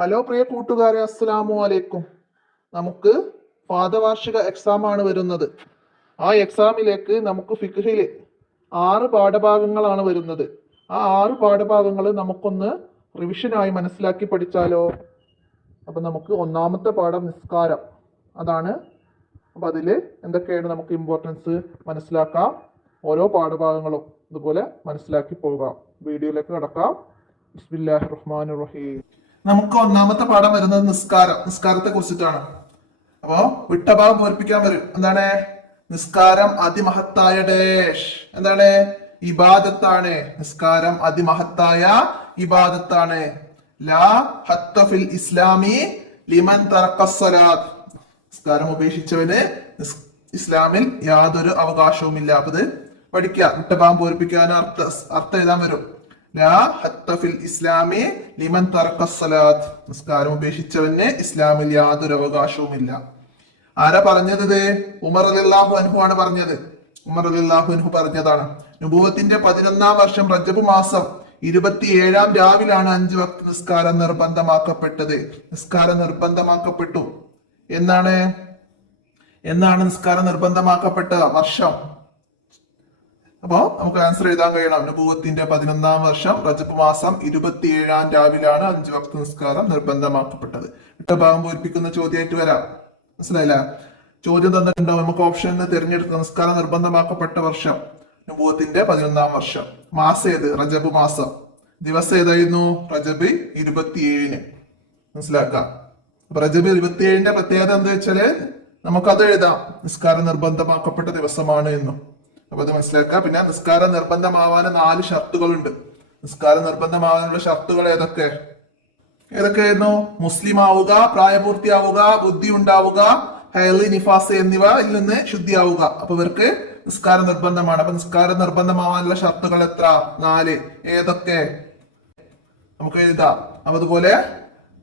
Hello പ്രിയ കൂട്ടുകാരെ, അസ്സലാമു അലൈക്കും. നമുക്ക് പാദവാർഷിക എക്സാം ആണ് വരുന്നത്. ആ എക്സാമിലേക്ക് നമുക്ക് ഫിഖ്ഹിൽ 6 പാഠഭാഗങ്ങളാണ് വരുന്നത്. ആ 6 പാഠഭാഗങ്ങൾ നമുക്കൊന്ന് റിവിഷനായി മനസ്സിലാക്കി പഠിച്ചാലോ? അപ്പം നമുക്ക് ഒന്നാമത്തെ പാഠം നിസ്കാരം അതാണ്. അപ്പം അതിൽ എന്തൊക്കെയാണ് നമുക്ക് ഇമ്പോർട്ടൻസ് മനസ്സിലാക്കാം. ഓരോ പാഠഭാഗങ്ങളും ഇതുപോലെ മനസ്സിലാക്കി പോകാം. വീഡിയോയിലേക്ക് കടക്കാം. ബിസ്മില്ലാഹിർ റഹ്മാനിർ റഹീം. നമുക്ക് ഒന്നാമത്തെ പാഠം വരുന്നത് നിസ്കാരത്തെ കുറിച്ചിട്ടാണ്. അപ്പോ വിട്ട ഭാഗം പൂരിപ്പിക്കാൻ വരും. എന്താണ്? നിസ്കാരം അതിമഹത്തായ ഡേഷ്. എന്താണ്? ഇബാദത്താണ്. നിസ്കാരം അതിമഹത്തായ ഇബാദത്താണ്. ലാ ഹത്ത ഫിൽ ഇസ്ലാമി ലിമൻ തറഖ സ്വലാത്ത്. നിസ്കാരം ഉപേക്ഷിച്ചവന് ഇസ്ലാമിൽ യാതൊരു അവകാശവുമില്ല. അപ്പൊ ഇത് പഠിക്കുക. വിട്ട ഭാഗം പൂരിപ്പിക്കാൻ അർത്ഥം എഴുതാൻ വരും. ലാ ഹത്ത ഫിൽ ഇസ്ലാമി ലിമൻ തറഖ സ്വലാത്ത്. നിസ്കാരം ഉപേക്ഷിച്ചവന് ഇസ്ലാമിൽ യാതൊരു അവകാശവുമില്ല. ആരാ പറഞ്ഞത്? ഇത് ഉമർ റളിയല്ലാഹു അൻഹു ആണ് പറഞ്ഞത്. ഉമർ റളിയല്ലാഹു അൻഹു പറഞ്ഞതാണ്. നുബുവത്തിന്റെ 11-ാം വർഷം റജബ് മാസം 27-ാം രാവിലാണ് 5 വക്ത് നിസ്കാരം നിർബന്ധമാക്കപ്പെട്ടത്. നിസ്കാരം നിർബന്ധമാക്കപ്പെട്ടു എന്നാണ് നിസ്കാരം നിർബന്ധമാക്കപ്പെട്ട വർഷം. അപ്പോ നമുക്ക് ആൻസർ എഴുതാൻ കഴിയണം. നുബുവത്തിന്റെ 11-ാം വർഷം റജബ് മാസം 27-ാം രാവിലാണ് 5 വക്ത് നിസ്കാരം നിർബന്ധമാക്കപ്പെട്ടത്. ഇട്ട ഭാഗം പൂരിപ്പിക്കുന്ന ചോദ്യമായിട്ട് വരാം. മനസ്സിലായില്ല? ചോദ്യം തന്നിട്ടുണ്ടോ? നമുക്ക് ഓപ്ഷനിൽ തിരഞ്ഞെടുത്ത നിസ്കാരം നിർബന്ധമാക്കപ്പെട്ട വർഷം നുബുവത്തിന്റെ 11-ാം വർഷം. മാസം ഏത്? റജബ് മാസം. ദിവസം ഏതായിരുന്നു? റജബ് 27-ന്. മനസ്സിലാക്കാം. അപ്പൊ റജബ് 27-ന്റെ പ്രത്യേകത എന്താ വെച്ചാല് നമുക്കത് എഴുതാം. നിസ്കാരം നിർബന്ധമാക്കപ്പെട്ട ദിവസമാണ് എന്നും. അപ്പൊ അത് മനസ്സിലാക്കാം. പിന്നെ നിസ്കാരം നിർബന്ധമാവാൻ 4 ഷർത്തുകളുണ്ട്. നിസ്കാരം നിർബന്ധമാവാനുള്ള ഷർത്തുകൾ ഏതൊക്കെയായിരുന്നു? മുസ്ലിം ആവുക, പ്രായപൂർത്തിയാവുക, ബുദ്ധി ഉണ്ടാവുക, ഹൈലി നിഫാസ് എന്നിവയിൽ നിന്ന് ശുദ്ധിയാവുക. അപ്പൊ ഇവർക്ക് നിസ്കാരം നിർബന്ധമാണ്. അപ്പൊ നിസ്കാരം നിർബന്ധമാവാനുള്ള ഷർത്തുകൾ എത്ര? 4. ഏതൊക്കെ നമുക്ക് എഴുതാം. അപ്പൊ അതുപോലെ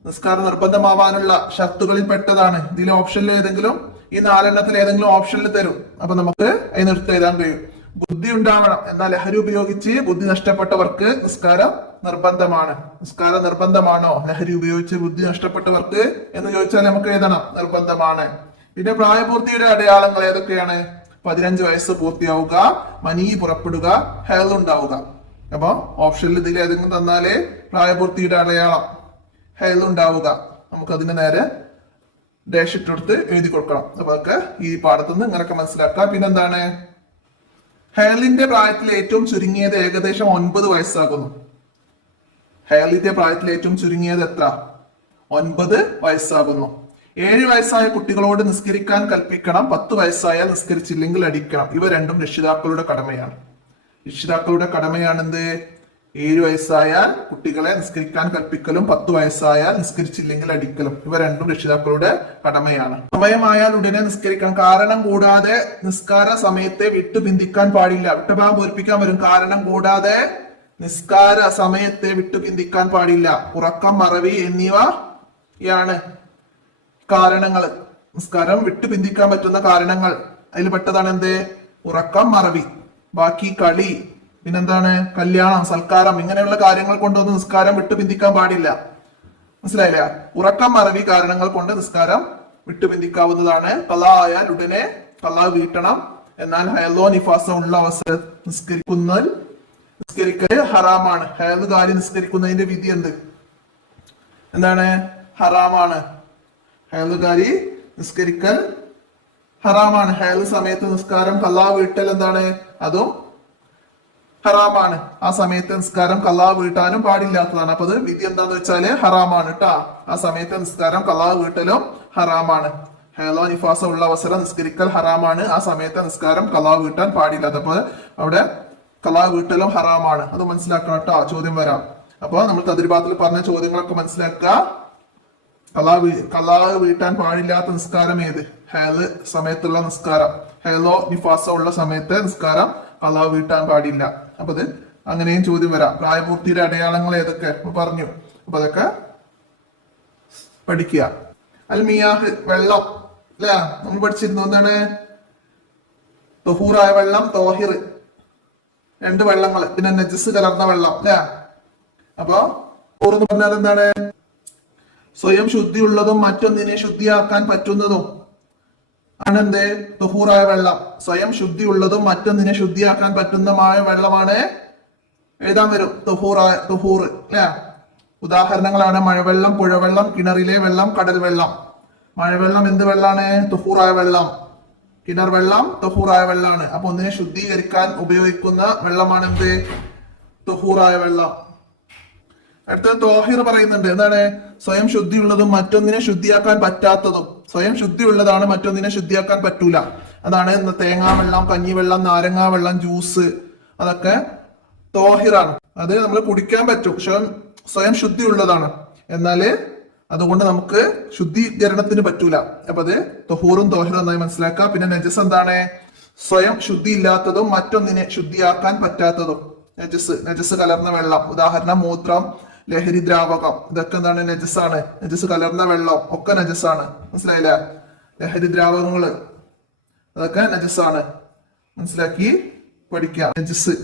നിസ്കാരം നിർബന്ധമാവാനുള്ള ഷർത്തുകളിൽ പെട്ടതാണ്. ഇതിലെ ഓപ്ഷനിൽ ഏതെങ്കിലും ഈ 4 ഏതെങ്കിലും ഓപ്ഷനിൽ തരും. അപ്പൊ നമുക്ക് അതിനെടുത്ത് എഴുതാൻ കഴിയും. ബുദ്ധി ഉണ്ടാവണം. എന്നാൽ ലഹരി ഉപയോഗിച്ച് ബുദ്ധി നഷ്ടപ്പെട്ടവർക്ക് നിസ്കാരം നിർബന്ധമാണ്. നിസ്കാരം നിർബന്ധമാണോ ലഹരി ഉപയോഗിച്ച് ബുദ്ധി നഷ്ടപ്പെട്ടവർക്ക് എന്ന് ചോദിച്ചാൽ നമുക്ക് എഴുതണം നിർബന്ധമാണ്. പിന്നെ പ്രായപൂർത്തിയുടെ അടയാളങ്ങൾ ഏതൊക്കെയാണ്? 15 വയസ്സ് പൂർത്തിയാവുക, മനി പുറപ്പെടുക, ഹെയർ ഉണ്ടാവുക. അപ്പൊ ഓപ്ഷനിൽ ഇതിൽ ഏതെങ്കിലും തന്നാലേ പ്രായപൂർത്തിയുടെ അടയാളം ഹെയർ ഉണ്ടാവുക. നമുക്ക് അതിന്റെ നേരെ ഡാഷ് ഇട്ടെടുത്ത് എഴുതി കൊടുക്കണം. അപ്പൊ അതൊക്കെ ഈ പാഠത്തുനിന്ന് ഇങ്ങനെയൊക്കെ മനസ്സിലാക്കാം. പിന്നെന്താണ്? ഹെയറിന്റെ പ്രായത്തിൽ ഏറ്റവും ചുരുങ്ങിയത് ഏകദേശം 9 വയസ്സാകുന്നു. ഹെയറിന്റെ പ്രായത്തിൽ ഏറ്റവും ചുരുങ്ങിയത് എത്ര? 9 വയസ്സാകുന്നു. 7 വയസ്സായ കുട്ടികളോട് നിസ്കരിക്കാൻ കൽപ്പിക്കണം. 10 വയസ്സായാൽ നിസ്കരിച്ചില്ലെങ്കിൽ അടിക്കണം. ഇവ രണ്ടും രക്ഷിതാക്കളുടെ കടമയാണ്. രക്ഷിതാക്കളുടെ കടമയാണെന്ത്? 7 വയസ്സായാൽ കുട്ടികളെ നിസ്കരിക്കാൻ കൽപ്പിക്കലും 10 വയസ്സായാൽ നിസ്കരിച്ചില്ലെങ്കിൽ അടിക്കലും. ഇവ രണ്ടും രക്ഷിതാക്കളുടെ കടമയാണ്. സമയമായാൽ ഉടനെ നിസ്കരിക്കണം. കാരണം കൂടാതെ നിസ്കാര സമയത്തെ വിട്ടു പിന്തിക്കാൻ പാടില്ല. വിട്ടഭാഗം പൂരിപ്പിക്കാൻ വരും. കാരണം കൂടാതെ നിസ്കാര സമയത്തെ വിട്ടു പിന്തിക്കാൻ പാടില്ല. ഉറക്കം, മറവി എന്നിവയാണ് കാരണങ്ങൾ. നിസ്കാരം വിട്ടു പിന്തിക്കാൻ പറ്റുന്ന കാരണങ്ങൾ അതിൽ പെട്ടതാണ് എന്ത്? ഉറക്കം, മറവി. ബാക്കി കളി, പിന്നെന്താണ്? കല്യാണം, സൽക്കാരം, ഇങ്ങനെയുള്ള കാര്യങ്ങൾ കൊണ്ടൊന്നും നിസ്കാരം വിട്ടു പിന്തിക്കാൻ പാടില്ല. മനസ്സിലായില്ല? ഉറക്കം, മറവി കാരണങ്ങൾ കൊണ്ട് നിസ്കാരം വിട്ടു പിന്തിക്കാവുന്നതാണ്. ഖളാ ആയാൽ ഉടനെ ഖളാ വീട്ടണം. എന്നാൽ ഹൈലോ നിഫാസോ ഉള്ള അവസരം നിസ്കരിക്കൽ ഹറാമാണ്. ഹൈലുകാരി നിസ്കരിക്കുന്നതിന്റെ വിധി എന്താണ്? ഹറാമാണ്. ഹൈലുകാരി നിസ്കരിക്കൽ ഹറാമാണ്. ഹൈൽ സമയത്ത് നിസ്കാരം ഖളാ വീട്ടൽ എന്താണ്? അതും ഹറാമാണ്. ആ സമയത്ത് നിസ്കാരം ഖളാ വീട്ടാനും പാടില്ലാത്തതാണ്. അപ്പൊ അത് വിധി എന്താന്ന് വെച്ചാല് ഹറാമാണ് ട്ടാ. ആ സമയത്ത് നിസ്കാരം ഖളാ വീട്ടലും ഹറാമാണ്. ഹൈലോ നിഫാസ ഉള്ള അവസരം നിസ്കരിക്കൽ ഹറാമാണ്. ആ സമയത്ത് നിസ്കാരം ഖളാ വീട്ടാൻ പാടില്ല. അപ്പൊ അവിടെ ഖളാ വീട്ടലും ഹറാമാണ്. അത് മനസ്സിലാക്കണം ട്ടാ. ചോദ്യം വരാം. അപ്പൊ നമ്മൾ തദ്രിബാത്തിൽ പറഞ്ഞ ചോദ്യങ്ങളൊക്കെ മനസ്സിലാക്കുക. ഖളാ വീട്ടാൻ പാടില്ലാത്ത നിസ്കാരം ഏത്? ഹൈല് സമയത്തുള്ള നിസ്കാരം. ഹൈലോ നിഫാസ ഉള്ള സമയത്ത് നിസ്കാരം ഖളാ വീട്ടാൻ പാടില്ല. അപ്പൊ അത് അങ്ങനെയും ചോദ്യം വരാം. പ്രായപൂർത്തിയുടെ അടയാളങ്ങൾ ഏതൊക്കെ പറഞ്ഞു. അപ്പൊ അതൊക്കെ പഠിക്കുക. അൽ മിയാഹ്, വെള്ളം അല്ലെ? നമ്മൾ പഠിച്ചിരുന്നു. എന്താണ്? തൊഹൂറായ വെള്ളം, തോഹിർ, 2 വെള്ളങ്ങൾ. പിന്നെ നജസ് കലർന്ന വെള്ളം അല്ലെ? അപ്പൊ എന്ന് പറഞ്ഞാൽ എന്താണ്? സ്വയം ശുദ്ധിയുള്ളതും മറ്റൊന്നിനെ ശുദ്ധിയാക്കാൻ പറ്റുന്നതും ആണെന്ത്? തുഹൂറായ വെള്ളം. സ്വയം ശുദ്ധിയുള്ളതും മറ്റൊന്നിനെ ശുദ്ധിയാക്കാൻ പറ്റുന്നതുമായ വെള്ളമാണ് എഴുതാൻ വരും തുഹൂർ അല്ലെ. ഉദാഹരണങ്ങളാണ് മഴവെള്ളം, പുഴവെള്ളം, കിണറിലെ വെള്ളം, കടൽ വെള്ളം. മഴവെള്ളം എന്ത് വെള്ളമാണ്? തുഹൂറായ വെള്ളം. കിണർ വെള്ളം തുഹൂറായ വെള്ളമാണ്. അപ്പൊ ഒന്നിനെ ശുദ്ധീകരിക്കാൻ ഉപയോഗിക്കുന്ന വെള്ളമാണ് എന്ത്? തുഹൂറായ വെള്ളം. അടുത്ത തോഹിർ പറയുന്നുണ്ട്. എന്താണ്? സ്വയം ശുദ്ധിയുള്ളതും മറ്റൊന്നിനെ ശുദ്ധിയാക്കാൻ പറ്റാത്തതും. സ്വയം ശുദ്ധിയുള്ളതാണ്, മറ്റൊന്നിനെ ശുദ്ധിയാക്കാൻ പറ്റൂല. അതാണ് തേങ്ങാ വെള്ളം, കഞ്ഞിവെള്ളം, നാരങ്ങാ വെള്ളം, ജ്യൂസ്, അതൊക്കെ തോഹിറാണ്. അത് നമ്മൾ കുടിക്കാൻ പറ്റും, സ്വയം ശുദ്ധിയുള്ളതാണ്. എന്നാല് അതുകൊണ്ട് നമുക്ക് ശുദ്ധീകരണത്തിന് പറ്റൂല. അപ്പൊ അത് തൊഹൂറും തോഹിറും എന്നായി മനസ്സിലാക്കാം. പിന്നെ നജസ് എന്താണ്? സ്വയം ശുദ്ധി ഇല്ലാത്തതും മറ്റൊന്നിനെ ശുദ്ധിയാക്കാൻ പറ്റാത്തതും. നജസ് കലർന്ന വെള്ളം, ഉദാഹരണം മൂത്രം, ലഹരി ദ്രാവകം, ഇതൊക്കെ എന്താണ്? നജസാണ്. നജസ് കലർന്ന വെള്ളം ഒക്കെ നജസാണ്. മനസ്സിലായില്ല? ലഹരി ദ്രാവകങ്ങള് അതൊക്കെ നജസാണ്. മനസ്സിലാക്കി പഠിക്കാം. നജസ്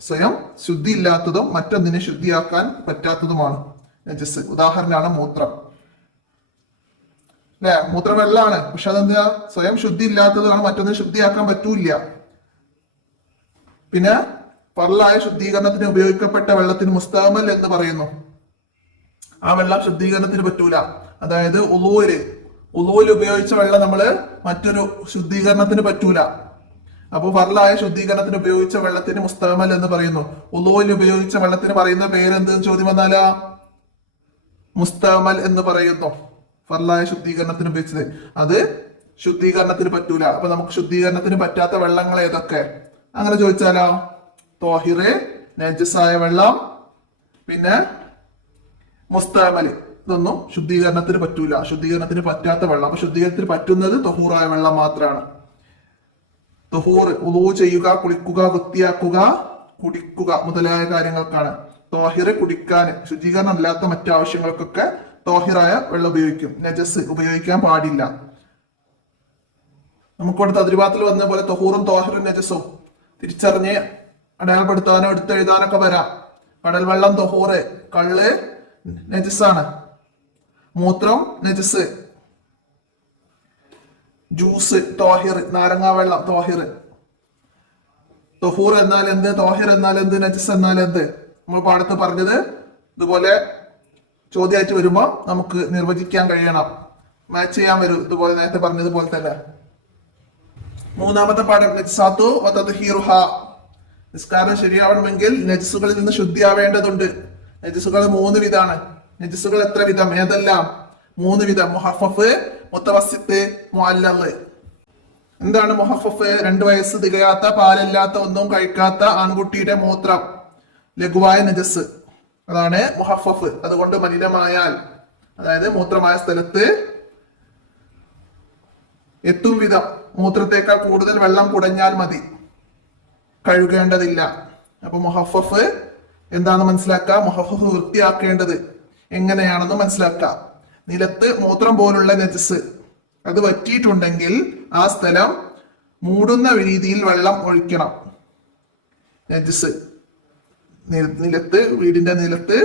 സ്വയം ശുദ്ധി ഇല്ലാത്തതും മറ്റൊന്നിനെ ശുദ്ധിയാക്കാൻ പറ്റാത്തതുമാണ് നജസ്. ഉദാഹരണമാണ് മൂത്രം അല്ലെ. മൂത്രം വെള്ളമാണ്, പക്ഷെ അതെന്താ? സ്വയം ശുദ്ധി ഇല്ലാത്തതാണ്, മറ്റൊന്നിനെ ശുദ്ധിയാക്കാൻ പറ്റൂല. പിന്നെ ഫർളായ ശുദ്ധീകരണത്തിന് ഉപയോഗിക്കപ്പെട്ട വെള്ളത്തിന് മുസ്തഅമൽ എന്ന് പറയുന്നു. ആ വെള്ളം ശുദ്ധീകരണത്തിന് പറ്റൂല. അതായത് ഉളൂല് ഉപയോഗിച്ച വെള്ളം നമ്മള് മറ്റൊരു ശുദ്ധീകരണത്തിന് പറ്റൂല. അപ്പൊ ഫർളായ ശുദ്ധീകരണത്തിന് ഉപയോഗിച്ച വെള്ളത്തിന് മുസ്തഅമൽ എന്ന് പറയുന്നു. ഉളൂല് ഉപയോഗിച്ച വെള്ളത്തിന് പറയുന്ന പേരെന്ത് ചോദ്യം വന്നാലാ? മുസ്തഅമൽ എന്ന് പറയുന്നു. ഫർളായ ശുദ്ധീകരണത്തിന് ഉപയോഗിച്ചത് അത് ശുദ്ധീകരണത്തിന് പറ്റൂല. അപ്പൊ നമുക്ക് ശുദ്ധീകരണത്തിന് പറ്റാത്ത വെള്ളങ്ങൾ ഏതൊക്കെ അങ്ങനെ ചോദിച്ചാലോ? തോഹിറ്, നജസായ വെള്ളം, പിന്നെ മുസ്തഅമൽ. ഇതൊന്നും ശുദ്ധീകരണത്തിന് പറ്റൂല, ശുദ്ധീകരണത്തിന് പറ്റാത്ത വെള്ളം. അപ്പൊ ശുദ്ധീകരണത്തിന് പറ്റുന്നത് തൊഹൂറായ വെള്ളം മാത്രമാണ്. തൊഹൂർ ഉളൂ ചെയ്യുക, കുളിക്കുക, വൃത്തിയാക്കുക, കുടിക്കുക മുതലായ കാര്യങ്ങൾക്കാണ്. തോഹിറ് കുടിക്കാൻ, ശുചീകരണം അല്ലാത്ത മറ്റു ആവശ്യങ്ങൾക്കൊക്കെ തോഹിറായ വെള്ളം ഉപയോഗിക്കും. നജസ് ഉപയോഗിക്കാൻ പാടില്ല. നമുക്കിവിടെ തദ്രിബാത്തിൽ വന്ന പോലെ തൊഹൂറും തോഹിറും നജസും തിരിച്ചറിഞ്ഞ് അടയാളപ്പെടുത്താനോ എടുത്തെഴുതാനൊക്കെ വരാം. കടൽ വെള്ളം തൊഹൂറ്, കള്ള് നജസാണ്, മൂത്രം നജസ്, ജ്യൂസ് തോഹിർ, നാരങ്ങാ വെള്ളം തോഹിർ. തൊഹൂർ എന്നാൽ എന്ത്? തോഹിർ എന്നാൽ എന്ത്? നജസ് എന്നാൽ എന്ത്? നമ്മൾ പാടത്ത് പറഞ്ഞത് ഇതുപോലെ ചോദ്യമായിട്ട് വരുമ്പോ നമുക്ക് നിർവചിക്കാൻ കഴിയണം, മാച്ച് ചെയ്യാൻ വരും. ഇതുപോലെ നേരത്തെ പറഞ്ഞതുപോലെ തന്നെ. മൂന്നാമത്തെ പാഠം നജ്സാത്തു വ തത്ഹീറുഹ. നിസ്കാരം ശരിയാവണമെങ്കിൽ നജസുകളിൽ നിന്ന് ശുദ്ധിയാവേണ്ടതുണ്ട്. നജസുകൾ 3 വിധാണ്. നജസുകൾ എത്ര വിധം? ഏതെല്ലാം? 3 വിധം. മുഹഫഫ്, മുത്തവസ്സിത്ത്, മുഅല്ലല്. എന്താണ് മുഹഫഫ്? 2 വയസ്സ് തികയാത്ത, പാലില്ലാത്ത, ഒന്നും കഴിക്കാത്ത ആൺകുട്ടിയുടെ മൂത്രം, ലഘുവായ നജസ്, അതാണ് മുഹഫഫ്. അതുകൊണ്ട് മലിനമായാൽ, അതായത് മൂത്രമായ സ്ഥലത്ത് എത്തും വിധം മൂത്രത്തേക്കാൾ കൂടുതൽ വെള്ളം കുടഞ്ഞാൽ മതി, കഴുകേണ്ടതില്ല. അപ്പൊ മുഹഫഫ് എന്താന്ന് മനസ്സിലാക്കാം. മുഹഫഫ് വൃത്തിയാക്കേണ്ടത് എങ്ങനെയാണെന്ന് മനസ്സിലാക്കാം. നിലത്ത് മൂത്രം പോലുള്ള നജസ് അത് വറ്റിയിട്ടുണ്ടെങ്കിൽ ആ സ്ഥലം മൂടുന്ന രീതിയിൽ വെള്ളം ഒഴിക്കണം. നജസ് നിലത്ത്, വീടിന്റെ നിലത്ത്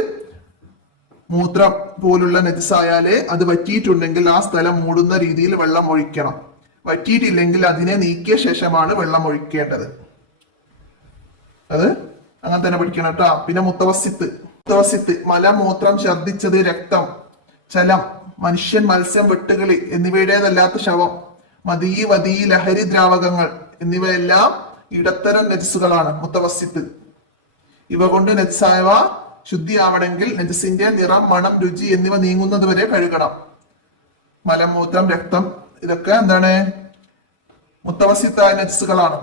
മൂത്രം പോലുള്ള നജസായാല് അത് വറ്റിയിട്ടുണ്ടെങ്കിൽ ആ സ്ഥലം മൂടുന്ന രീതിയിൽ വെള്ളം ഒഴിക്കണം. വറ്റിയിട്ടില്ലെങ്കിൽ അതിനെ നീക്കിയ ശേഷമാണ് വെള്ളം ഒഴിക്കേണ്ടത്. അത് അങ്ങനെ തന്നെ പഠിക്കണം കേട്ടോ. പിന്നെ മുത്തവസ്സിത്ത് മലം, മൂത്രം, ഛർദിച്ചത്, രക്തം, ചലം, മനുഷ്യൻ, മത്സ്യം, വെട്ടുകിളി എന്നിവയുടേതല്ലാത്ത ശവം, മദീ, വദീ, ലഹരി ദ്രാവകങ്ങൾ എന്നിവയെല്ലാം ഇടത്തരം നജസുകളാണ്. മുത്തവസ്സിത്ത്. ഇവ കൊണ്ട് നജസായവ ശുദ്ധിയാവണമെങ്കിൽ നജസിന്റെ നിറം, മണം, രുചി എന്നിവ നീങ്ങുന്നത് വരെ കഴുകണം. മലം, മൂത്രം, രക്തം ഇതൊക്കെ എന്താണ്? മുത്തവസ്സിത്തായ നജസുകളാണ്.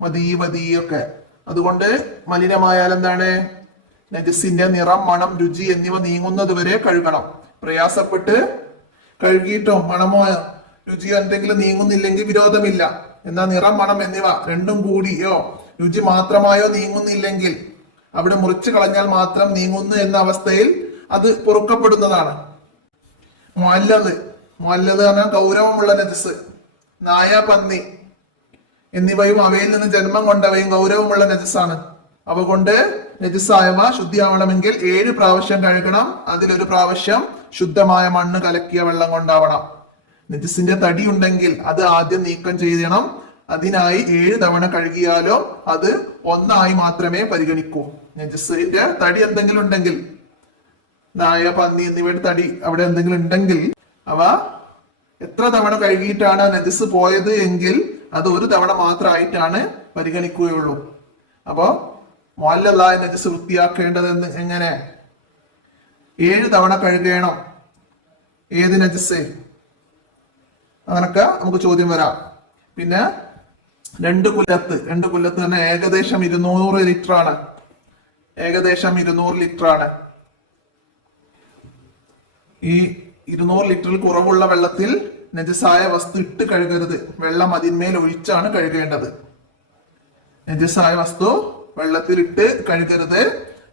മദീ, വദീ ഒക്കെ. അതുകൊണ്ട് മലിനമായാൽ എന്താണ്? നജസിന്റെ നിറം, മണം, രുചി എന്നിവ നീങ്ങുന്നത് വരെ കഴുകണം. പ്രയാസപ്പെട്ട് കഴുകിയിട്ടോ മണമോ രുചിയോ എന്തെങ്കിലും നീങ്ങുന്നില്ലെങ്കിൽ വിരോധമില്ല. എന്നാൽ നിറം, മണം എന്നിവ രണ്ടും കൂടിയോ രുചി മാത്രമായോ നീങ്ങുന്നില്ലെങ്കിൽ അവിടെ മുറിച്ചു കളഞ്ഞാൽ മാത്രം നീങ്ങുന്നു എന്ന അവസ്ഥയിൽ അത് പൊറുക്കപ്പെടുന്നതാണ്. മുഅല്ലദ് പറഞ്ഞാൽ ഗൗരവമുള്ള നജസ്. നായ, പന്നി എന്നിവയും അവയിൽ നിന്ന് ജന്മം കൊണ്ടവയും ഗൗരവമുള്ള നജസാണ്. അവ കൊണ്ട് നജസായവ ശുദ്ധിയാവണമെങ്കിൽ 7 പ്രാവശ്യം കഴുകണം. അതിലൊരു പ്രാവശ്യം ശുദ്ധമായ മണ്ണ് കലക്കിയ വെള്ളം കൊണ്ടാവണം. നജസിന്റെ തടി ഉണ്ടെങ്കിൽ അത് ആദ്യം നീക്കം ചെയ്യണം. അതിനായി 7 തവണ കഴുകിയാലോ അത് ഒന്നായി മാത്രമേ പരിഗണിക്കൂ. നജസിന്റെ തടി എന്തെങ്കിലും ഉണ്ടെങ്കിൽ, നായ, പന്നി എന്നിവയുടെ തടി അവിടെ എന്തെങ്കിലും ഉണ്ടെങ്കിൽ അവ എത്ര തവണ കഴുകിയിട്ടാണ് നജസ് പോയത് എങ്കിൽ അത് 1 തവണ മാത്രമായിട്ടാണ് പരിഗണിക്കുകയുള്ളൂ. അപ്പോ മുഅല്ലലായ നജസ് വൃത്തിയാക്കേണ്ടത് എങ്ങനെ? 7 തവണ കഴുകണം. ഏത് നജസ്? അങ്ങനൊക്കെ നമുക്ക് ചോദ്യം വരാം. പിന്നെ 2 കുല്ലത്ത് തന്നെ ഏകദേശം 200 ലിറ്റർ ആണ്. ഏകദേശം 200 ലിറ്റർ ആണ്. ഈ 200 ലിറ്ററിൽ കുറവുള്ള വെള്ളത്തിൽ നജസായ വസ്തു ഇട്ട് കഴുകരുത്. വെള്ളം അതിന്മേൽ ഒഴിച്ചാണ് കഴുകേണ്ടത്. നജസായ വസ്തു വെള്ളത്തിൽ ഇട്ട് കഴുകരുത്.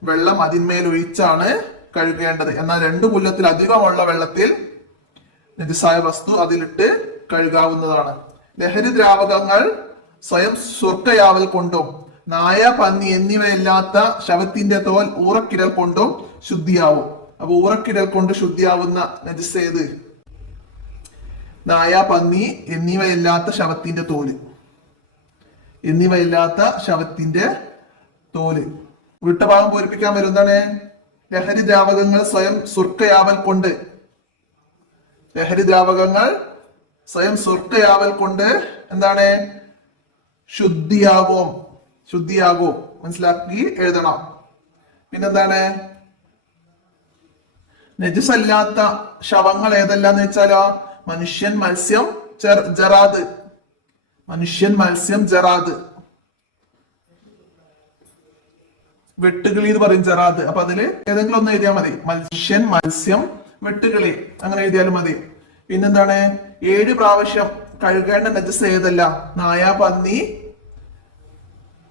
വെള്ളം അതിന്മേൽ ഒഴിച്ചാണ് കഴുകേണ്ടത്. എന്നാൽ 2 കുല്ലത്തിലധികമുള്ള വെള്ളത്തിൽ നജസായ വസ്തു അതിലിട്ട് കഴുകാവുന്നതാണ്. ലഹരി ദ്രാവകങ്ങൾ സ്വയം സുർക്കയാവൽ കൊണ്ടും നായ, പന്നി എന്നിവയില്ലാത്ത ശവത്തിന്റെ തോൽ ഊറക്കിടൽ കൊണ്ടും ശുദ്ധിയാവും. അപ്പൊ ഊറക്കിടൽ കൊണ്ട് ശുദ്ധിയാവുന്ന നജസ് ഏത്? നായ, പന്നി എന്നിവയില്ലാത്ത ശവത്തിന്റെ തോല്. വിട്ടഭാഗം പൂരിപ്പിക്കാൻ വരുന്നതാണ് ലഹരി ദ്രാവകങ്ങൾ സ്വയം സുർക്കയാവൽ കൊണ്ട് എന്താണ്? ശുദ്ധിയാകും. മനസ്സിലാക്കി എഴുതണം. പിന്നെന്താണ്? നജസല്ലാത്ത ശവങ്ങൾ ഏതെല്ലാന്ന് വെച്ചാലോ മനുഷ്യൻ, മത്സ്യം, ജറാദ്. വെട്ടുകിളി എന്ന് പറയും ജറാദ്. അപ്പൊ അതില് ഏതെങ്കിലും ഒന്ന് എഴുതിയാൽ മതി. മനുഷ്യൻ, മത്സ്യം, വെട്ടുകിളി അങ്ങനെ എഴുതിയാലും മതി. പിന്നെന്താണ്? 7 പ്രാവശ്യം കഴുകേണ്ട നജസ് ഏതല്ല? നായ, പന്നി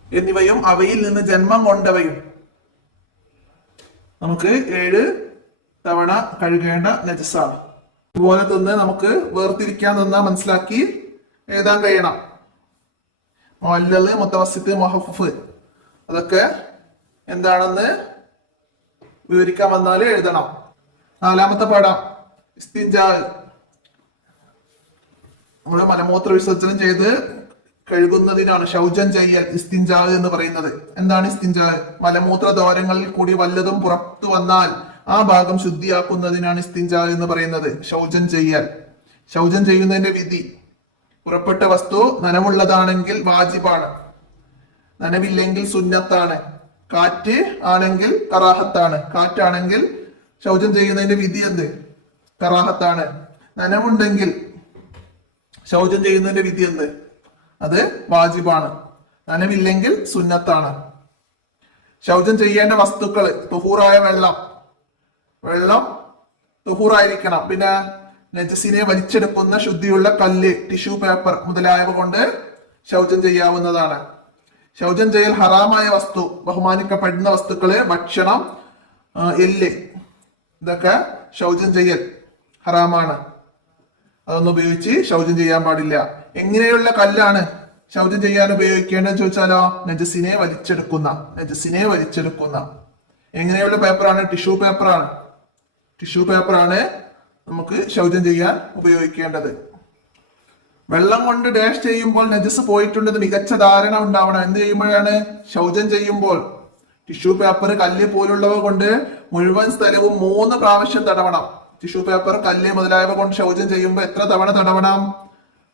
എന്നിവയും അവയിൽ നിന്ന് ജന്മം കൊണ്ടവയും നമുക്ക് 7 തവണ കഴുകേണ്ട നജസാണ്. അതുപോലെ തന്നെ നമുക്ക് വേർതിരിക്കാൻ തന്നാ മനസ്സിലാക്കി എഴുതാൻ കഴിയണം. മുഅല്ലൽ, മുത്തവസ്സിത്ത്, മുഹഫഫ് അതൊക്കെ എന്താണെന്ന് വിവരിക്കാൻ വന്നാല് എഴുതണം. 4ാമത്തെ പാഠം ഇസ്തിൻജാ. നമ്മുടെ മലമൂത്ര വിസർജനം ചെയ്ത് കഴുകുന്നതിനാണ് ശൗചം ചെയ്യൽ ഇസ്തിൻജാ എന്ന് പറയുന്നത്. എന്താണ് ഇസ്തിൻജാ? മലമൂത്ര ദ്വാരങ്ങളിൽ കൂടി വല്ലതും പുറത്തു വന്നാൽ ആ ഭാഗം ശുദ്ധിയാക്കുന്നതിനാണ് ഇസ്തിൻജാ എന്ന് പറയുന്നത്. ശൗചം ചെയ്യുന്നതിന്റെ വിധി: പുറപ്പെട്ട വസ്തു നനവുള്ളതാണെങ്കിൽ വാജിബാണ്, നനവില്ലെങ്കിൽ സുന്നത്താണ്. കാറ്റ് ആണെങ്കിൽ കറാഹത്താണ്. കാറ്റാണെങ്കിൽ ശൗചം ചെയ്യുന്നതിന്റെ വിധി എന്ത്? കറാഹത്താണ്. നനവുണ്ടെങ്കിൽ ശൗചം ചെയ്യുന്നതിന്റെ വിധി എന്ത്? അത് വാജിബാണ്. നനവില്ലെങ്കിൽ സുന്നത്താണ്. ശൗചം ചെയ്യേണ്ട വസ്തുക്കൾ: തുഹൂറായ വെള്ളം തുഹൂറായിരിക്കണം. പിന്നെ നജസിനെ വലിച്ചെടുക്കുന്ന ശുദ്ധിയുള്ള കല്ല്, ടിഷ്യൂ പേപ്പർ മുതലായവ കൊണ്ട് ശൗചം ചെയ്യാവുന്നതാണ്. ശൗചം ചെയ്യൽ ഹറാമായ വസ്തു, ബഹുമാനിക്കപ്പെടുന്ന വസ്തുക്കള്, ഭക്ഷണം, എല്ല്, ഇതൊക്കെ ശൗചം ചെയ്യൽ ഹറാമാണ്. അതൊന്നും ഉപയോഗിച്ച് ശൗചം ചെയ്യാൻ പാടില്ല. എങ്ങനെയുള്ള കല്ലാണ് ശൗചം ചെയ്യാൻ ഉപയോഗിക്കേണ്ടതെന്ന് ചോദിച്ചാലോ നജസിനെ വലിച്ചെടുക്കുന്ന എങ്ങനെയുള്ള പേപ്പറാണ്? ടിഷ്യൂ പേപ്പറാണ് നമുക്ക് ശൗചം ചെയ്യാൻ ഉപയോഗിക്കേണ്ടത്. വെള്ളം കൊണ്ട് ഡാഷ് ചെയ്യുമ്പോൾ നജസ് പോയിട്ടുണ്ടെന്ന് മികച്ച ധാരണ ഉണ്ടാവണം. എന്ത് ചെയ്യുമ്പോഴാണ്? ശൗചം ചെയ്യുമ്പോൾ. ടിഷ്യൂ പേപ്പർ, കല്ല് പോലുള്ളവ കൊണ്ട് മുഴുവൻ സ്ഥലവും 3 പ്രാവശ്യം തടവണം. ടിഷ്യൂ പേപ്പർ, കല്ല് മുതലായവ കൊണ്ട് ശൗചം ചെയ്യുമ്പോൾ എത്ര തവണ തടവണം?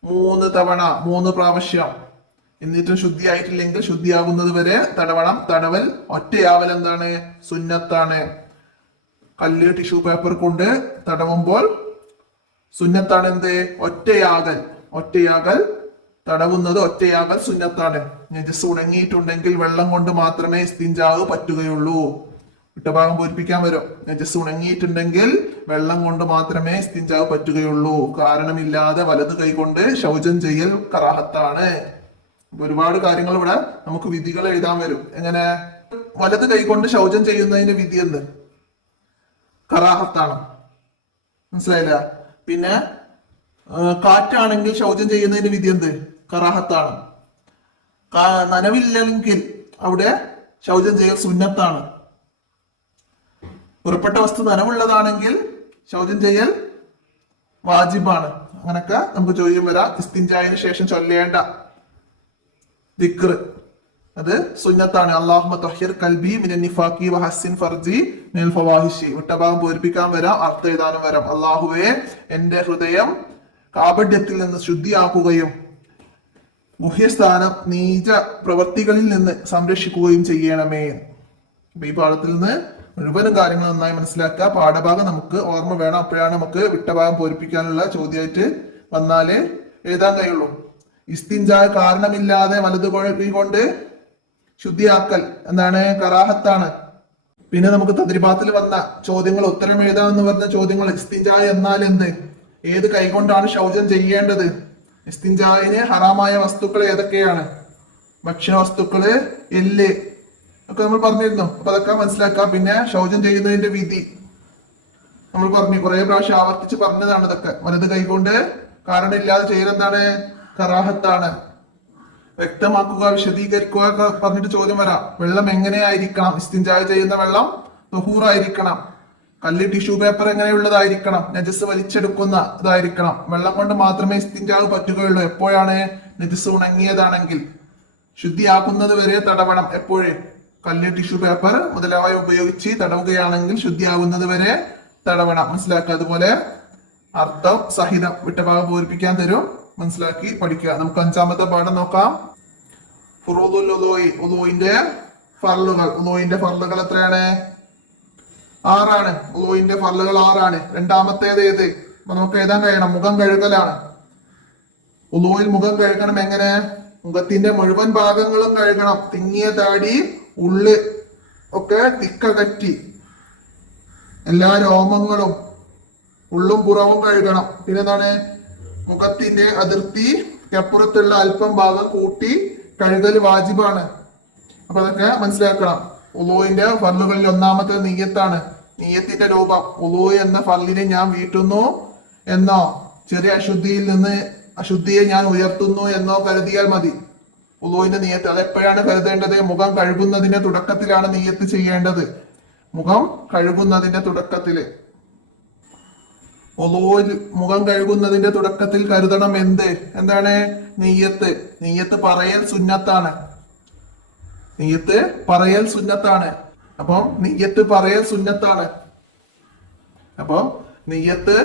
3 തവണ, 3 പ്രാവശ്യം. എന്നിട്ടും ശുദ്ധിയായിട്ടില്ലെങ്കിൽ ശുദ്ധിയാകുന്നത് വരെ തടവണം. തടവൽ, ഒറ്റയാവൽ എന്താണ്? സുന്നത്താണ്. കല്ല്, ടിഷ്യൂ പേപ്പർ കൊണ്ട് തടവുമ്പോൾ സുന്നത്താണ്. എന്ത്? ഒറ്റയാകൽ തടവുന്നത് ഒറ്റയാകൽ സുന്നത്താണ്. നജസ് ഉണങ്ങിയിട്ടുണ്ടെങ്കിൽ വെള്ളം കൊണ്ട് മാത്രമേ ഇസ്തിൻജാവ് പറ്റുകയുള്ളൂ. വിട്ടഭാഗം പൂരിപ്പിക്കാൻ വരും. നജസ് ഉണങ്ങിയിട്ടുണ്ടെങ്കിൽ വെള്ളം കൊണ്ട് മാത്രമേ ഇസ്തിൻജാവ് പറ്റുകയുള്ളൂ. കാരണമില്ലാതെ വലത് കൈകൊണ്ട് ശൗചം ചെയ്യൽ കറാഹത്താണ്. ഒരുപാട് കാര്യങ്ങൾ ഇവിടെ നമുക്ക് വിധികൾ എഴുതാൻ വരും. എങ്ങനെ? വലത് കൈകൊണ്ട് ശൗചം ചെയ്യുന്നതിന്റെ വിധി എന്ത്? കറാഹത്താണ്. മനസ്സിലായില്ല? പിന്നെ കാറ്റാണെങ്കിൽ ശൗചം ചെയ്യുന്നതിന്റെ വിധി എന്ത്? കറാഹത്താണ്. നനവില്ലെങ്കിൽ അവിടെ ശൗചം ചെയ്യൽ സുന്നത്താണ്. പുറപ്പെട്ട വസ്തു നനവുള്ളതാണെങ്കിൽ ശൗചം ചെയ്യൽ വാജിബാണ്. അങ്ങനൊക്കെ നമുക്ക് ചോദ്യം വരാം. ഇസ്തിൻജായിന് ശേഷം ചൊല്ലേണ്ട ദിക്ർ അത് സുന്നത്താണ്. അല്ലാഹുമ്മ തഹ്ഹിർ ഖൽബി മിനൻ നിഫാഖി വഹസ്സിൻ ഫർജി മിനൽ ഫവാഹിഷി. വിട്ടഭാഗം പൂരിപ്പിക്കാൻ വരാം, അർത്ഥം എഴുതാനും വരാം. അല്ലാഹുവേ, എന്റെ ഹൃദയം കാപഢ്യത്തിൽ നിന്ന് ശുദ്ധിയാക്കുകയും ഗുഹ്യസ്ഥാനം നീച പ്രവർത്തികളിൽ നിന്ന് സംരക്ഷിക്കുകയും ചെയ്യണമേ. ഈ പാഠത്തിൽ നിന്ന് മുഴുവനും കാര്യങ്ങൾ നന്നായി മനസ്സിലാക്കുക. പാഠഭാഗം നമുക്ക് ഓർമ്മ വേണം. അപ്പോഴാണ് നമുക്ക് വിട്ടഭാഗം പൂരിപ്പിക്കാനുള്ള ചോദ്യമായിട്ട് വന്നാലേ എഴുതാൻ കഴിയുള്ളൂ. ഇസ്തിൻജാ കാരണമില്ലാതെ വലതു കൊണ്ട് ശുദ്ധിയാക്കൽ എന്താണ്? കറാഹത്താണ്. പിന്നെ നമുക്ക് തദ്രിബാത്തിൽ വന്ന ചോദ്യങ്ങൾ ഉത്തരം എഴുതാമെന്ന് പറഞ്ഞ ചോദ്യങ്ങൾ, ഇസ്തിൻജാ എന്നാൽ എന്ത്, ഏത് കൈകൊണ്ടാണ് ശൗചം ചെയ്യേണ്ടത്, ഇസ്തിൻജായിന് ഹറാമായ വസ്തുക്കൾ ഏതൊക്കെയാണ്, ഭക്ഷണ വസ്തുക്കള്, എല്ല് ഒക്കെ നമ്മൾ പറഞ്ഞിരുന്നു. അപ്പൊ അതൊക്കെ മനസ്സിലാക്കാം. പിന്നെ ശൗചം ചെയ്യുന്നതിന്റെ വിധി നമ്മൾ പറഞ്ഞു, കുറെ പ്രാവശ്യം ആവർത്തിച്ച് പറഞ്ഞതാണ് ഇതൊക്കെ. വലത് കൈകൊണ്ട് കാരണമില്ലാതെ ചെയ്യലെന്താണ്? കറാഹത്താണ്. വ്യക്തമാക്കുക, വിശദീകരിക്കുക ഒക്കെ പറഞ്ഞിട്ട് ചോദ്യം വരാം. വെള്ളം എങ്ങനെയായിരിക്കണം? ഇസ്തിൻജാ ചെയ്യുന്ന വെള്ളം തൊഹൂറായിരിക്കണം. കല്ല് ടിഷ്യൂ പേപ്പർ എങ്ങനെയുള്ളതായിരിക്കണം? നജസ് വലിച്ചെടുക്കുന്ന ഇതായിരിക്കണം. വെള്ളം കൊണ്ട് മാത്രമേ ഇസ്തിൻജാ പറ്റുകയുള്ളൂ. എപ്പോഴാണ്? നജസ് ഉണങ്ങിയതാണെങ്കിൽ. ശുദ്ധിയാക്കുന്നത് വരെ തടവണം. എപ്പോഴേ? കല്ല് ടിഷ്യൂ പേപ്പർ മുതലായ ഉപയോഗിച്ച് തടവുകയാണെങ്കിൽ ശുദ്ധിയാകുന്നത് വരെ തടവണം. മനസ്സിലാക്കുക. അതുപോലെ അർത്ഥം സഹിതം വിട്ടഭാഗം പൂരിപ്പിക്കാൻ തരും. മനസ്സിലാക്കി പഠിക്കുക. നമുക്ക് അഞ്ചാമത്തെ പാഠം നോക്കാം. ഫുറൂദുൽ ഉളൂഇ, ഉളൂഇന്റെ ഫർളുകൾ. ഉളൂഇന്റെ ഫർളുകൾ എത്രയാണ്? 6 ഉളൂഇന്റെ ഫർളുകൾ 6. രണ്ടാമത്തേത് ഏത്? അപ്പൊ നമുക്ക് എഴുതാൻ കഴിയണം. മുഖം കഴുകലാണ്. ഉളൂഇൽ മുഖം കഴുകണം. എങ്ങനെ? മുഖത്തിന്റെ മുഴുവൻ ഭാഗങ്ങളും കഴുകണം. തിങ്ങിയ താടി, ഉള്ള് ഒക്കെ തിക്കകറ്റി എല്ലാ രോമങ്ങളും ഉള്ളും പുറവും കഴുകണം. പിന്നെന്താണ്? മുഖത്തിന്റെ അതിർത്തിക്കപ്പുറത്തുള്ള അല്പം ഭാഗം കൂട്ടി കഴുകൽ വാജിബാണ്. അപ്പൊ അതൊക്കെ മനസ്സിലാക്കണം. ഉളൂഇന്റെ ഫർളുകളിൽ ഒന്നാമത്തെ നിയ്യത്താണ്. നിയ്യത്തിന്റെ രൂപം, ഉളൂ എന്ന ഫർളിനെ ഞാൻ വീട്ടുന്നു എന്നോ ചെറിയ അശുദ്ധിയിൽ നിന്ന് അശുദ്ധിയെ ഞാൻ ഉയർത്തുന്നു എന്നോ കരുതിയാൽ മതി. ഉളൂഇന്റെ നിയ്യത്ത് അതെപ്പോഴാണ് കരുതേണ്ടത്? മുഖം കഴുകുന്നതിന്റെ തുടക്കത്തിലാണ് നിയ്യത്ത് ചെയ്യേണ്ടത്. മുഖം കഴുകുന്നതിന്റെ തുടക്കത്തില്, ഉളൂഇൽ മുഖം കഴുകുന്നതിന്റെ തുടക്കത്തിൽ കരുതണം. എന്താണ്? നിയ്യത്ത്. നിയ്യത്ത് പറയൽ സുന്നത്താണ്. നിയ്യത്ത് പറയൽ സുന്നത്താണ്. അപ്പം നിയ്യത്ത് പറയൽ സുന്നത്താണ്. അപ്പം നിയ്യത്ത്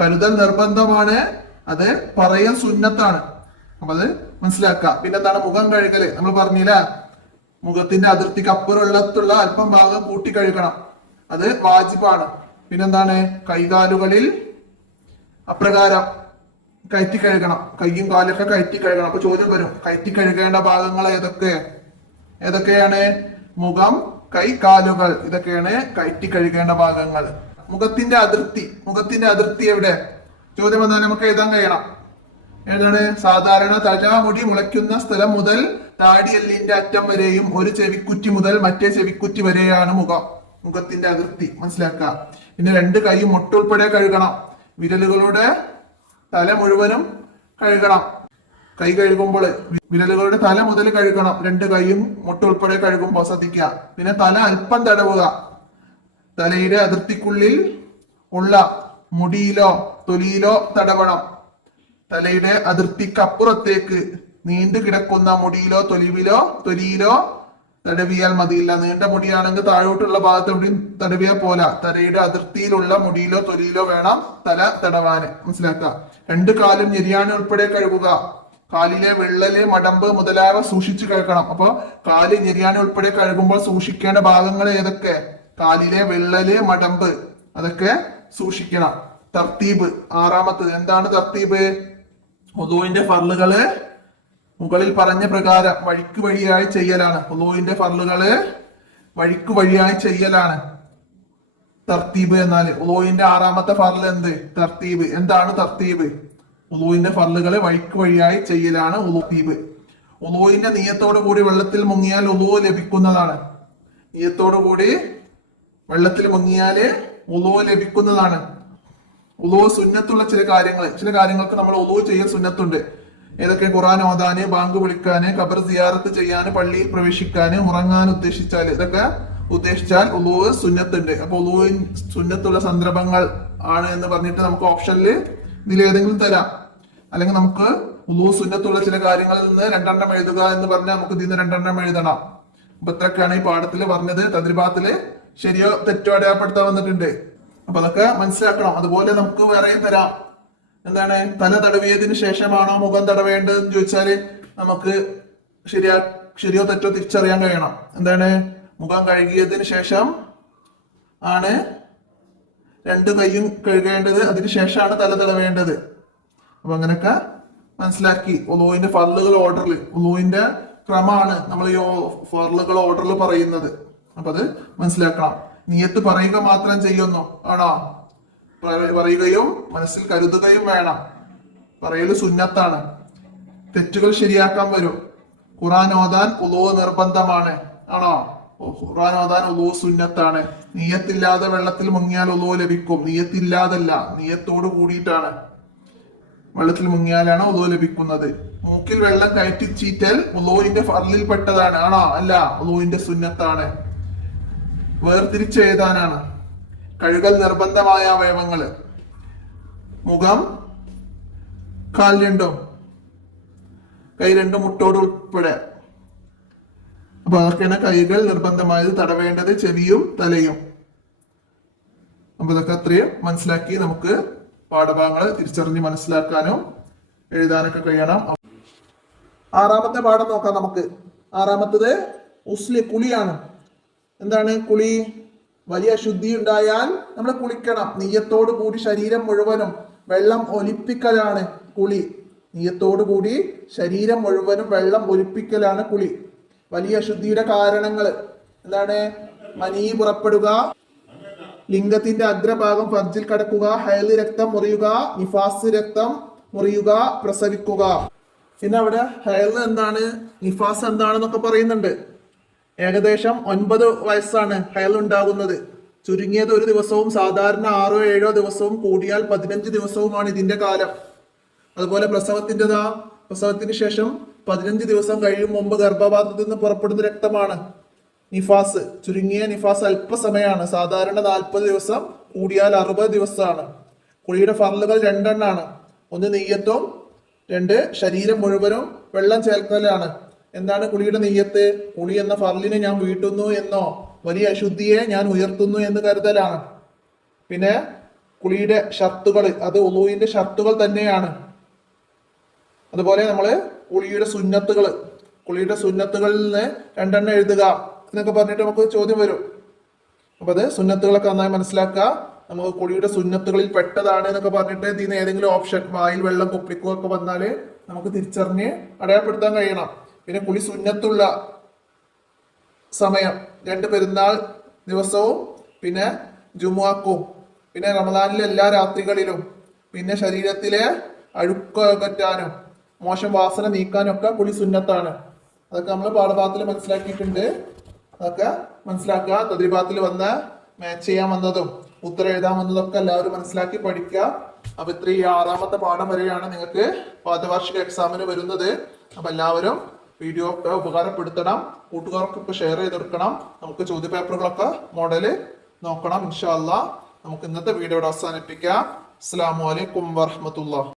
കരുതൽ നിർബന്ധമാണ്, അത് പറയൽ സുന്നത്താണ്. അപ്പൊ അത് മനസ്സിലാക്കാം. പിന്നെന്താണ്? മുഖം കഴുകല് നമ്മൾ പറഞ്ഞില്ല, മുഖത്തിന്റെ അതിർത്തിക്ക് അപ്പുറമുള്ള അല്പം ഭാഗം കൂട്ടി കഴുകണം. അത് വാജിബാണ്. പിന്നെന്താണ്? കൈകാലുകളിൽ അപ്രകാരം കയറ്റി കഴുകണം. കൈയും കാലൊക്കെ കയറ്റി കഴുകണം. അപ്പൊ ചോദ്യം വരും, കയറ്റി കഴുകേണ്ട ഭാഗങ്ങൾ ഏതൊക്കെയാണ്? മുഖം, കൈ, കാലുകൾ. ഇതൊക്കെയാണ് കയറ്റി കഴുകേണ്ട ഭാഗങ്ങൾ. മുഖത്തിന്റെ അതിർത്തി എവിടെ? ചോദ്യം വന്നാൽ നമുക്ക് എഴുതാൻ കഴിയണം. ഏതാണ്? സാധാരണ തലമുടി മുളയ്ക്കുന്ന സ്ഥലം മുതൽ താടിയെല്ലിന്റെ അറ്റം വരെയും ഒരു ചെവിക്കുറ്റി മുതൽ മറ്റേ ചെവിക്കുറ്റി വരെയാണ് മുഖത്തിന്റെ അതിർത്തി. മനസ്സിലാക്കുക. പിന്നെ 2 കൈയും മുട്ടുൾപ്പെടെ കഴുകണം. വിരലുകളുടെ തല മുഴുവനും കഴുകണം. കൈ കഴുകുമ്പോൾ വിരലുകളുടെ തല മുതൽ കഴുകണം. 2 കൈയും മുട്ടുൾപ്പെടെ കഴുകുമ്പോൾ ശ്രദ്ധിക്കുക. പിന്നെ തല അല്പം തടവുക. തലയുടെ അതിർത്തിക്കുള്ളിൽ ഉള്ള മുടിയിലോ തൊലിയിലോ തടവണം. തലയുടെ അതിർത്തിക്കപ്പുറത്തേക്ക് നീണ്ടു കിടക്കുന്ന മുടിയിലോ തൊലിയിലോ തടവിയാൽ മതിയില്ല. നീണ്ട മുടിയാണെങ്കിൽ താഴോട്ടുള്ള ഭാഗത്ത് എവിടെയും തടവിയാൽ പോല. തലയുടെ അതിർത്തിയിലുള്ള മുടിയിലോ തൊലിയിലോ വേണം തല തടവാന്. മനസ്സിലാക്കുക. 2 കാലും ഞെരിയാണി ഉൾപ്പെടെ കഴുകുക. കാലിലെ വിള്ളല്, മടമ്പ് മുതലായവ സൂക്ഷിച്ചു കഴുകണം. അപ്പൊ കാല്, ഞെരിയാണി ഉൾപ്പെടെ കഴുകുമ്പോൾ സൂക്ഷിക്കേണ്ട ഭാഗങ്ങൾ ഏതൊക്കെ? കാലിലെ വിള്ളല്, മടമ്പ് അതൊക്കെ സൂക്ഷിക്കണം. തർത്തീബ് 6. എന്താണ് തർത്തീബ്? വുളൂഇന്റെ ഫർളുകള് മുകളിൽ പറഞ്ഞ പ്രകാരം വഴിക്ക് വഴിയായി ചെയ്യലാണ്. വുളൂഇന്റെ ഫർളുകള് വഴിക്ക് വഴിയായി ചെയ്യലാണ് തർത്തീബ്. എന്നാൽ വുളൂഇന്റെ 6ാമത്തെ ഫർള് എന്ത്? തർത്തീബ്. എന്താണ് തർത്തീബ്? വുളൂഇന്റെ ഫർളുകള് വഴിക്ക് വഴിയായി ചെയ്യലാണ് തർത്തീബ്. വുളൂഇന്റെ നിയ്യത്തോടു കൂടി വെള്ളത്തിൽ മുങ്ങിയാൽ വുളൂ ലഭിക്കുന്നതാണ്. നിയ്യത്തോടു കൂടി വെള്ളത്തിൽ മുങ്ങിയാല് വുളൂ ലഭിക്കുന്നതാണ്. വുളൂ സുന്നത്തുള്ള ചില കാര്യങ്ങൾക്ക് നമ്മൾ വുളൂ ചെയ്യാൻ സുന്നത്തുണ്ട്. ഏതൊക്കെ? ഖുർആൻ ഓതാന്, ബാങ്ക് വിളിക്കാന്, ഖബർ സിയാറത്ത് ചെയ്യാന്, പള്ളിയിൽ പ്രവേശിക്കാന്, ഉറങ്ങാൻ ഉദ്ദേശിച്ചാല്, ഇതൊക്കെ ഉദ്ദേശിച്ചാൽ ഉളൂ സുന്നത്തുണ്ട്. അപ്പൊ ഉളൂ സുന്നത്തുള്ള സന്ദർഭങ്ങൾ ആണ് എന്ന് പറഞ്ഞിട്ട് നമുക്ക് ഓപ്ഷനിൽ ഇതിൽ ഏതെങ്കിലും തരാം. അല്ലെങ്കിൽ നമുക്ക് ഉളൂ സുന്നത്തുള്ള ചില കാര്യങ്ങളിൽ നിന്ന് രണ്ടെണ്ണം എഴുതുക എന്ന് പറഞ്ഞാൽ നമുക്ക് ഇതിൽ നിന്ന് രണ്ടെണ്ണം എഴുതണം. അപ്പൊ ഇത്രയൊക്കെയാണ് ഈ പാഠത്തിൽ പറഞ്ഞത്. തദ്രിബാത്തില് ശരിയോ തെറ്റോ അടയാളപ്പെടുത്താൻ വന്നിട്ടുണ്ട്. അപ്പൊ അതൊക്കെ മനസ്സിലാക്കണം. അതുപോലെ നമുക്ക് വേറെയും തരാം. എന്താണ്, തല തടവിയതിന് ശേഷമാണോ മുഖം തടവേണ്ടതെന്ന് ചോദിച്ചാല് നമുക്ക് ശരിയോ തെറ്റോ തിരിച്ചറിയാൻ കഴിയണം. എന്താണ്, മുഖം കഴുകിയതിന് ശേഷം ആണ് രണ്ട് കൈയും കഴുകേണ്ടത്, അതിന് ശേഷമാണ് തല തടവേണ്ടത്. അപ്പൊ അങ്ങനെയൊക്കെ മനസ്സിലാക്കി. ഉളൂവിന്റെ ഫർളുകൾ ഓർഡറിൽ, ഉളൂവിന്റെ ക്രമമാണ് നമ്മൾ ഈ ഫർളുകൾ ഓർഡറിൽ പറയുന്നത്. അപ്പൊ അത് മനസ്സിലാക്കണം. നിയത്ത് പറയുക മാത്രം ചെയ്യുന്നു ആണോ? പറയുകയും മനസ്സിൽ കരുതുകയും വേണം. പറയല് സുന്നത്താണ്. തെറ്റുകൾ ശരിയാക്കാൻ വരും. ഖുർആൻ ഓതാൻ ഉളൂ നിർബന്ധമാണ് ആണോ? ഖുർആൻ ഓതാൻ ഉളൂ സുന്നത്താണ്. നിയത്തില്ലാതെ വെള്ളത്തിൽ മുങ്ങിയാൽ ഉളൂ ലഭിക്കും. നിയത്തില്ലാതല്ല, നിയത്തോട് കൂടിയിട്ടാണ്. വെള്ളത്തിൽ മുങ്ങിയാലാണ് ഉളൂ ലഭിക്കുന്നത്. മൂക്കിൽ വെള്ളം കയറ്റി ചീറ്റൽ ഉളൂവിന്റെ ഫർളിൽ പെട്ടതാണ് ആണോ? അല്ല, ഉളൂവിന്റെ സുന്നത്താണ്. വേർതിരിച്ച് എഴുതാനാണ്. കഴുകൽ നിർബന്ധമായ അവയവങ്ങള് മുഖം, കാൽ രണ്ടും, കൈ രണ്ടും മുട്ടോട് ഉൾപ്പെടെ. അപ്പൊ അതൊക്കെയാണ് കൈകൾ നിർബന്ധമായത്. തടവേണ്ടത് ചെവിയും തലയും. അപ്പൊ ഇതൊക്കെ അത്രയും മനസ്സിലാക്കി നമുക്ക് പാഠഭാഗങ്ങൾ തിരിച്ചറിഞ്ഞ് മനസ്സിലാക്കാനും എഴുതാനൊക്കെ കഴിയണം. ആറാമത്തെ പാഠം നോക്കാം നമുക്ക്. ആറാമത്തത് ഉസ്ലി, കുളിയാണ്. എന്താണ് കുളി? വലിയ അശുദ്ധി ഉണ്ടായാൽ നമ്മൾ കുളിക്കണം. നീയത്തോടു കൂടി ശരീരം മുഴുവനും വെള്ളം ഒലിപ്പിക്കലാണ് കുളി. നീയത്തോടു കൂടി ശരീരം മുഴുവനും വെള്ളം ഒലിപ്പിക്കലാണ് കുളി. വലിയ അശുദ്ധിയുടെ കാരണങ്ങൾ എന്താണ്? മനി പുറപ്പെടുക, ലിംഗത്തിന്റെ അഗ്രഭാഗം ഫർജിൽ കടക്കുക, ഹൈല് രക്തം മുറിയുക, നിഫാസ് രക്തം മുറിയുക, പ്രസവിക്കുക. പിന്നെ അവിടെ ഹൈല് എന്താണ്, നിഫാസ് എന്താണെന്നൊക്കെ പറയുന്നുണ്ട്. ഏകദേശം 9 വയസ്സാണ് ഹൈൽ ഉണ്ടാകുന്നത്. ചുരുങ്ങിയത് 1 ദിവസവും, സാധാരണ 6 or 7 ദിവസവും, കൂടിയാൽ 15 ദിവസവുമാണ് ഇതിന്റെ കാലം. അതുപോലെ പ്രസവത്തിന് ശേഷം 15 ദിവസം കഴിയും മുമ്പ് ഗർഭപാത്രത്തിൽ നിന്ന് പുറപ്പെടുന്ന രക്തമാണ് നിഫാസ്. ചുരുങ്ങിയ നിഫാസ് അല്പസമയമാണ്. സാധാരണ 40 ദിവസം, കൂടിയാൽ 60 ദിവസമാണ്. കുളിയുടെ ഫർളുകൾ 2 എണ്ണാണ്. 1 നെയ്യത്തും, 2 ശരീരം മുഴുവനും വെള്ളം ചേർക്കലാണ്. എന്താണ് കുളിയുടെ നെയ്യത്ത്? കുളി എന്ന ഫർളിനെ ഞാൻ വീട്ടുന്നു എന്നോ വലിയ അശുദ്ധിയെ ഞാൻ ഉയർത്തുന്നു എന്ന് കരുതലാണ്. പിന്നെ കുളിയുടെ ഷർത്തുകൾ, അത് ഉളൂവിന്റെ ഷർത്തുകൾ തന്നെയാണ്. അതുപോലെ നമ്മള് കുളിയുടെ സുന്നത്തുകളിൽ നിന്ന് 2 എണ്ണം എഴുതുക എന്നൊക്കെ പറഞ്ഞിട്ട് നമുക്ക് ചോദ്യം വരും. അപ്പൊ അത് സുന്നത്തുകളൊക്കെ നന്നായി മനസ്സിലാക്കുക. നമുക്ക് കുളിയുടെ സുന്നത്തുകളിൽ പെട്ടതാണ് എന്നൊക്കെ പറഞ്ഞിട്ട് ഇതിന് ഏതെങ്കിലും ഓപ്ഷൻ, വായിൽ വെള്ളം കുപ്പിക്കുക ഒക്കെ വന്നാല് നമുക്ക് തിരിച്ചറിഞ്ഞ് അടയാളപ്പെടുത്താൻ കഴിയണം. പിന്നെ കുളി സുന്നത്തുള്ള സമയം 2 പെരുന്നാൾ ദിവസവും, പിന്നെ ജുമുഅക്കും, പിന്നെ റമദാനിലെ എല്ലാ രാത്രികളിലും, പിന്നെ ശരീരത്തിലെ അഴുക്കകറ്റാനും മോശം വാസന നീക്കാനും ഒക്കെ കുളി സുന്നത്താണ്. അതൊക്കെ നമ്മൾ പാഠഭാഗത്തിൽ മനസ്സിലാക്കിയിട്ടുണ്ട്. അതൊക്കെ മനസ്സിലാക്കുക. തദ്രിബാത്തിൽ വന്ന് മാച്ച് ചെയ്യാൻ വന്നതും ഉത്തരം എഴുതാൻ വന്നതൊക്കെ എല്ലാവരും മനസ്സിലാക്കി പഠിക്കുക. അപ്പൊ ഇത്ര ഈ 6ാമത്തെ പാഠം വരെയാണ് നിങ്ങൾക്ക് പാദവാർഷിക എക്സാമിന് വരുന്നത്. അപ്പൊ എല്ലാവരും വീഡിയോ ഒക്കെ ഉപകാരപ്പെടുത്തണം. കൂട്ടുകാർക്ക് ഇപ്പൊ ഷെയർ ചെയ്തെടുക്കണം. നമുക്ക് ചോദ്യപേപ്പറുകളൊക്കെ മോഡല് നോക്കണം. ഇൻഷാ അല്ലാഹ് നമുക്ക് ഇന്നത്തെ വീഡിയോ അവസാനിപ്പിക്കാം. അസ്സലാമു അലൈക്കും വറഹ്മത്തുള്ളാഹി.